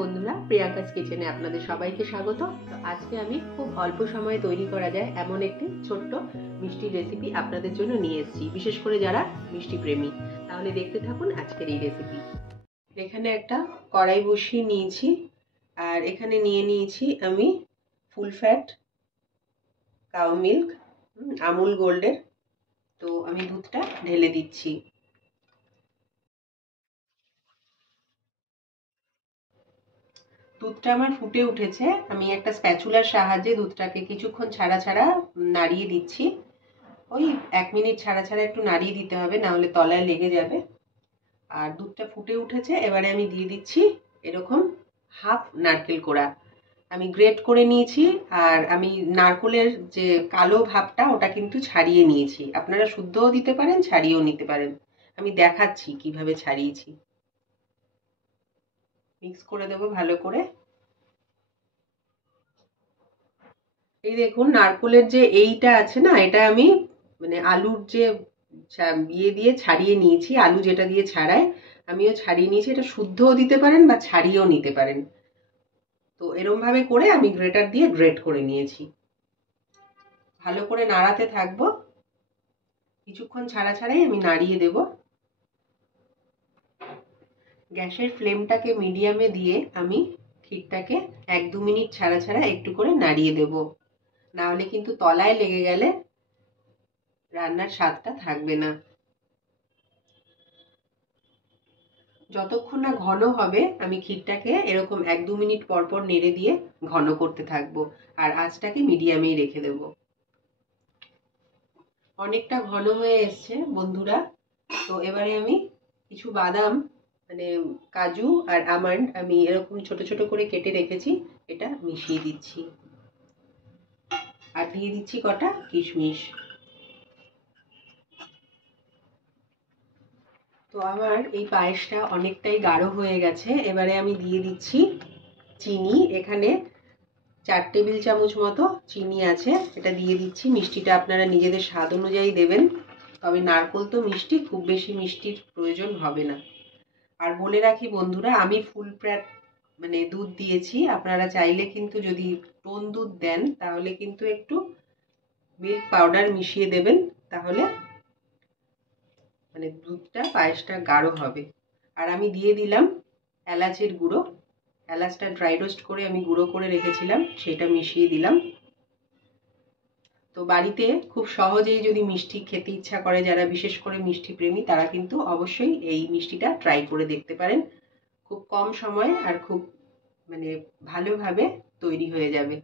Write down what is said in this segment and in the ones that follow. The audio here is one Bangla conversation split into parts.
বন্ধুরা, প্রিয়াঙ্কাস কিচেনে আপনাদের সবাইকে স্বাগত। তো আজকে আমি খুব অল্প সময়ে তৈরি করা যায় এমন একটি ছোট্ট মিষ্টি রেসিপি আপনাদের জন্য নিয়ে এসেছি, বিশেষ করে যারা মিষ্টি প্রেমী। তাহলে দেখতে থাকুন আজকের এই রেসিপি। এখানে একটা কড়াই বসিয়ে নিয়েছি, আর এখানে নিয়ে নিয়েছি আমি full fat cow milk, Amul গোল্ডের। তো আমি দুধটা ঢেলে দিচ্ছি। দুধটা আমার ফুটে উঠেছে। আমি একটা স্প্যাচুলার সাহায্যে দুধটাকে কিছুক্ষণ ছাড়া ছাড়া নাড়িয়ে দিচ্ছি। ওই 1 মিনিট ছাড়া ছাড়া একটু নাড়িয়ে দিতে হবে, না হলে তলায় লেগে যাবে। আর দুধটা ফুটে উঠেছে, এবারে আমি দিয়ে দিচ্ছি এরকম হাফ নারকেল কোড়া। আমি গ্রেট করে নিয়েছি, আর আমি নারকেলের যে কালো ভাবটা ওটা কিন্তু ছাড়িয়ে নিয়েছি। আপনারা শুদ্ধও দিতে পারেন, ছাড়িয়েও নিতে পারেন। আমি দেখাচ্ছি কিভাবে ছাড়িয়েছি। মিক্স করে দেবো ভালো করে। এই দেখুন, নারকেলের যে এইটা আছে না, এটা আমি মানে আলুর যে ইয়ে দিয়ে ছাড়িয়ে নিয়েছি। আলু যেটা দিয়ে ছাড়াই আমিও ছাড়িয়ে নিয়েছি। এটা শুদ্ধও দিতে পারেন বা ছাড়িয়েও নিতে পারেন। তো এরম ভাবে করে আমি গ্রেটার দিয়ে গ্রেট করে নিয়েছি। ভালো করে নাড়াতে থাকবো, কিছুক্ষণ ছাড়া ছাড়াই আমি নাড়িয়ে দেব। গ্যাসের ফ্লেমটাকে মিডিয়ামে দিয়ে আমি ক্ষীরটাকে 1-2 মিনিট ছাড়া ছাড়া একটু করে নাড়িয়ে দেব, না হলে কিন্তু তলায় লেগে গেলে রান্নার স্বাদটা থাকবে না। যতক্ষণ না ঘন হবে আমি ক্ষীরটাকে এরকম 1-2 মিনিট পর পর নেড়ে দিয়ে ঘন করতে থাকবো, আর আঁচটাকে মিডিয়ামেই রেখে দেব। অনেকটা ঘন হয়ে এসছে বন্ধুরা। তো এবারে আমি কিছু বাদাম, মানে কাজু আর আমন্ড আমি এরকম ছোট ছোট করে কেটে রেখেছি, এটা মিশিয়ে দিচ্ছি। আর দিয়ে দিচ্ছি কটা কিশমিশ। তো আমার এই পায়েসটা অনেকটাই গাঢ় হয়ে গেছে। এবারে আমি দিয়ে দিচ্ছি চিনি। এখানে 4 টেবিল চামচ মতো চিনি আছে, এটা দিয়ে দিচ্ছি। মিষ্টিটা আপনারা নিজেদের স্বাদ অনুযায়ী দেবেন, তবে নারকেল তো মিষ্টি, খুব বেশি মিষ্টির প্রয়োজন হবে না। আর বলে রাখি বন্ধুরা, আমি ফুল ফ্যাট মানে দুধ দিয়েছি। আপনারা চাইলে কিন্তু যদি টোন দুধ দেন তাহলে কিন্তু একটু মিল্ক পাউডার মিশিয়ে দেবেন, তাহলে মানে দুধটা পায়েসটা গাঢ় হবে। আর আমি দিয়ে দিলাম এলাচের গুঁড়ো। এলাচটা ড্রাই রোস্ট করে আমি গুঁড়ো করে রেখেছিলাম, সেটা মিশিয়ে দিলাম। তো বাড়িতে খুব সহজেই যদি মিষ্টি খেতে ইচ্ছা করে, যারা বিশেষ করে মিষ্টি প্রেমী, তারা কিন্তু অবশ্যই এই মিষ্টিটা ট্রাই করে দেখতে পারেন। খুব কম সময় আর খুব মানে ভালোভাবে তৈরি হয়ে যাবে।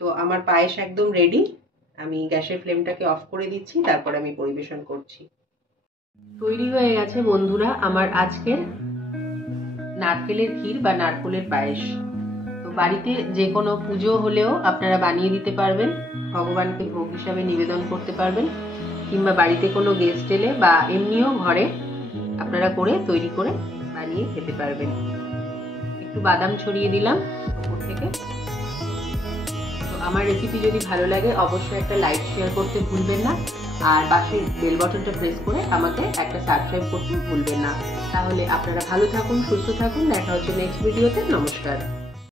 তো আমার পায়েস একদম রেডি। আমি গ্যাসের ফ্লেমটাকে অফ করে দিচ্ছি, তারপর আমি পরিবেশন করছি। তৈরি হয়ে গেছে বন্ধুরা আমার আজকের নারকেলের ক্ষীর বা নারকেলের পায়েস। তো বাড়িতে যে কোনো পুজো হলেও আপনারা বানিয়ে দিতে পারবেন, ভগবানকে ভোগ হিসাবে নিবেদন করতে পারবেন, কিংবা বাড়িতে কোনো গেস্ট এলে বা এমনিও ঘরে আপনারা করে তৈরি করে বানিয়ে খেতে পারবেন। একটু বাদাম ছড়িয়ে দিলাম উপর থেকে। তো আমার রেসিপি যদি ভালো লাগে অবশ্যই একটা লাইক শেয়ার করতে ভুলবেন না, আর পাশের বেল বাটনটা প্রেস করে আমাকে একটা সাবস্ক্রাইব করতে ভুলবেন না। তাহলে আপনারা ভালো থাকুন, সুস্থ থাকুন। দেখা হচ্ছে নেক্সট ভিডিওতে। নমস্কার।